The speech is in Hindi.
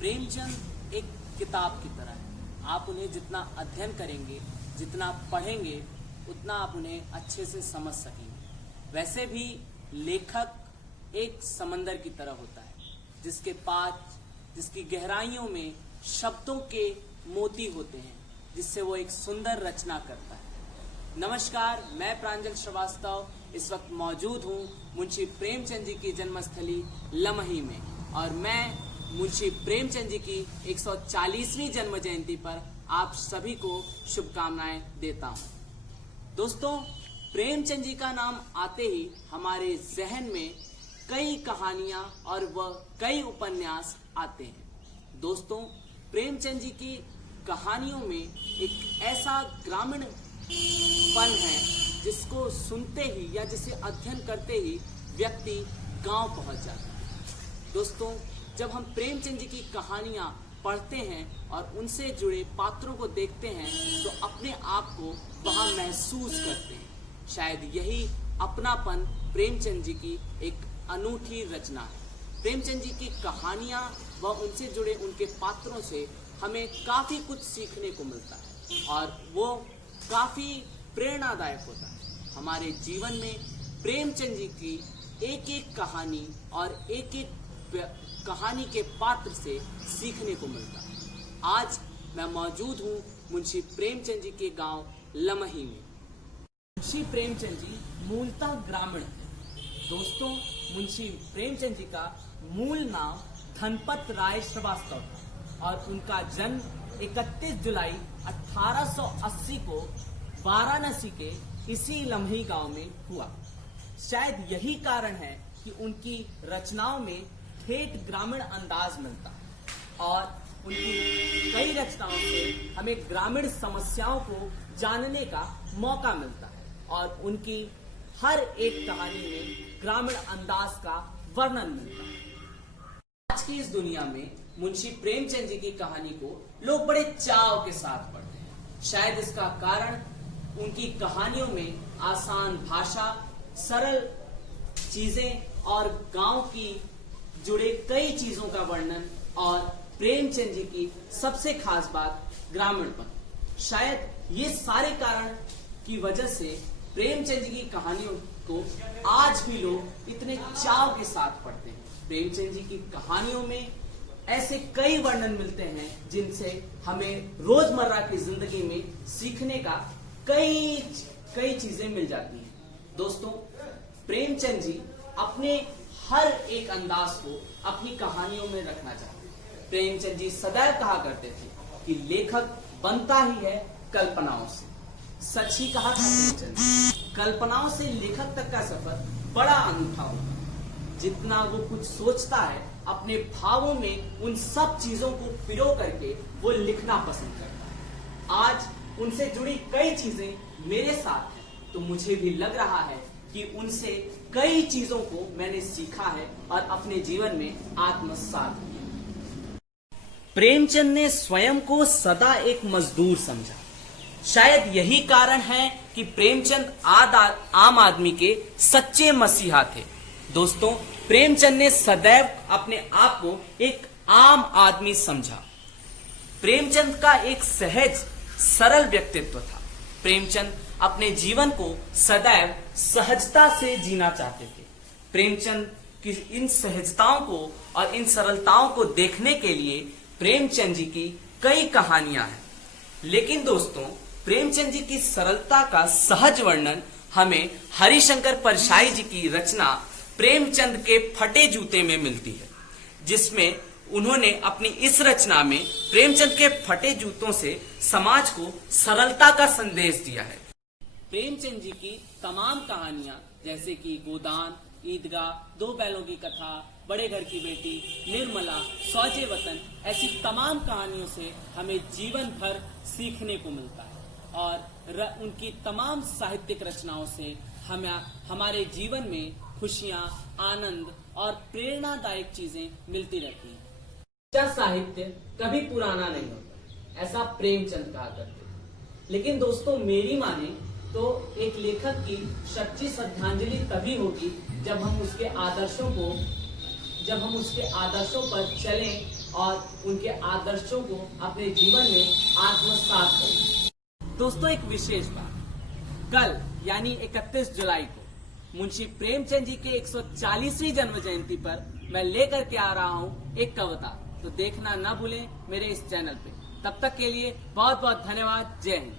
प्रेमचंद एक किताब की तरह है। आप उन्हें जितना अध्ययन करेंगे, जितना पढ़ेंगे, उतना आप उन्हें अच्छे से समझ सकेंगे। वैसे भी लेखक एक समंदर की तरह होता है, जिसकी गहराइयों में शब्दों के मोती होते हैं, जिससे वो एक सुंदर रचना करता है। नमस्कार, मैं प्रांजल श्रीवास्तव इस वक्त मौजूद हूँ मुंशी प्रेमचंद जी की जन्मस्थली लमही में, और मैं मुंशी प्रेमचंद जी की 140वीं जन्म जयंती पर आप सभी को शुभकामनाएं देता हूँ। दोस्तों, प्रेमचंद जी का नाम आते ही हमारे जहन में कई कहानियां और वह कई उपन्यास आते हैं। दोस्तों, प्रेमचंद जी की कहानियों में एक ऐसा ग्रामीण पन है जिसको सुनते ही या जिसे अध्ययन करते ही व्यक्ति गांव पहुंच जाता है। दोस्तों, जब हम प्रेमचंद जी की कहानियां पढ़ते हैं और उनसे जुड़े पात्रों को देखते हैं तो अपने आप को वहां महसूस करते हैं। शायद यही अपनापन प्रेमचंद जी की एक अनूठी रचना है। प्रेमचंद जी की कहानियां व उनसे जुड़े उनके पात्रों से हमें काफी कुछ सीखने को मिलता है और वो काफी प्रेरणादायक होता है। हमारे जीवन में प्रेमचंद जी की एक एक कहानी और एक एक कहानी के पात्र से सीखने को मिलता है। आज मैं मौजूद हूँ मुंशी प्रेमचंद जी के गांव लमही में। मुंशी प्रेमचंद जी मूलतः ग्रामीण थे। दोस्तों, मुंशी प्रेमचंद जी का मूल नाम धनपत राय श्रीवास्तव था और उनका जन्म 31 जुलाई 1880 को वाराणसी के इसी लमही गांव में हुआ। शायद यही कारण है कि उनकी रचनाओं में ठेठ ग्रामीण अंदाज मिलता है और उनकी कई रचनाओं से हमें ग्रामीण समस्याओं को जानने का मौका मिलता है और उनकी हर एक कहानी में ग्रामीण अंदाज का वर्णन मिलता है। आज की इस दुनिया में मुंशी प्रेमचंद जी की कहानी को लोग बड़े चाव के साथ पढ़ते हैं। शायद इसका कारण उनकी कहानियों में आसान भाषा, सरल चीजें और गांव की जुड़े कई चीजों का वर्णन और प्रेमचंद जी की सबसे खास बात ग्रामीणपन। शायद ये सारे कारण की वजह से प्रेमचंद जी की कहानियों को आज भी लोग इतने चाव के साथ पढ़ते हैं। प्रेमचंद जी की कहानियों में ऐसे कई वर्णन मिलते हैं जिनसे हमें रोजमर्रा की जिंदगी में सीखने का कई चीजें मिल जाती हैं। दोस्तों, प्रेमचंद जी अपने हर एक अंदाज को अपनी कहानियों में रखना चाहते हैं। प्रेमचंद जी सदैव कहा करते थे कि लेखक बनता ही है कल्पनाओं से। सच ही कहा था प्रेमचंद जी, कल्पनाओं से लेखक तक का सफर बड़ा अनूठा होता है। जितना वो कुछ सोचता है, अपने भावों में उन सब चीजों को पिरो करके वो लिखना पसंद करता है। आज उनसे जुड़ी कई चीजें मेरे साथ हैं, तो मुझे भी लग रहा है कि उनसे कई चीजों को मैंने सीखा है और अपने जीवन में आत्मसात किया। प्रेमचंद ने स्वयं को सदा एक मजदूर समझा। शायद यही कारण है कि प्रेमचंद आम आदमी के सच्चे मसीहा थे। दोस्तों, प्रेमचंद ने सदैव अपने आप को एक आम आदमी समझा। प्रेमचंद का एक सहज सरल व्यक्तित्व था। प्रेमचंद अपने जीवन को सदैव सहजता से जीना चाहते थे। प्रेमचंद की इन सहजताओं को और इन सरलताओं को देखने के लिए प्रेमचंद जी की कई कहानियां हैं। लेकिन दोस्तों, प्रेमचंद जी की सरलता का सहज वर्णन हमें हरिशंकर परशाई जी की रचना प्रेमचंद के फटे जूते में मिलती है, जिसमें उन्होंने अपनी इस रचना में प्रेमचंद के फटे जूतों से समाज को सरलता का संदेश दिया है। प्रेमचंद जी की तमाम कहानियां जैसे कि गोदान, ईदगाह, दो बैलों की कथा, बड़े घर की बेटी, निर्मला, सौजे वतन, ऐसी तमाम कहानियों से हमें जीवन भर सीखने को मिलता है और उनकी तमाम साहित्यिक रचनाओं से हमारे जीवन में खुशियां, आनंद और प्रेरणादायक चीजें मिलती रहती हैं। अच्छा साहित्य कभी पुराना नहीं होता, ऐसा प्रेमचंद कहा करते थे। लेकिन दोस्तों, मेरी माने तो एक लेखक की सच्ची श्रद्धांजलि तभी होगी जब हम उसके आदर्शों पर चलें और उनके आदर्शों को अपने जीवन में आत्मसात करें। दोस्तों, एक विशेष बात, कल यानी 31 जुलाई को मुंशी प्रेमचंद जी के 140वीं जन्म जयंती पर मैं लेकर के आ रहा हूं एक कविता, तो देखना ना भूलें मेरे इस चैनल पे। तब तक के लिए बहुत बहुत धन्यवाद। जय हिंद।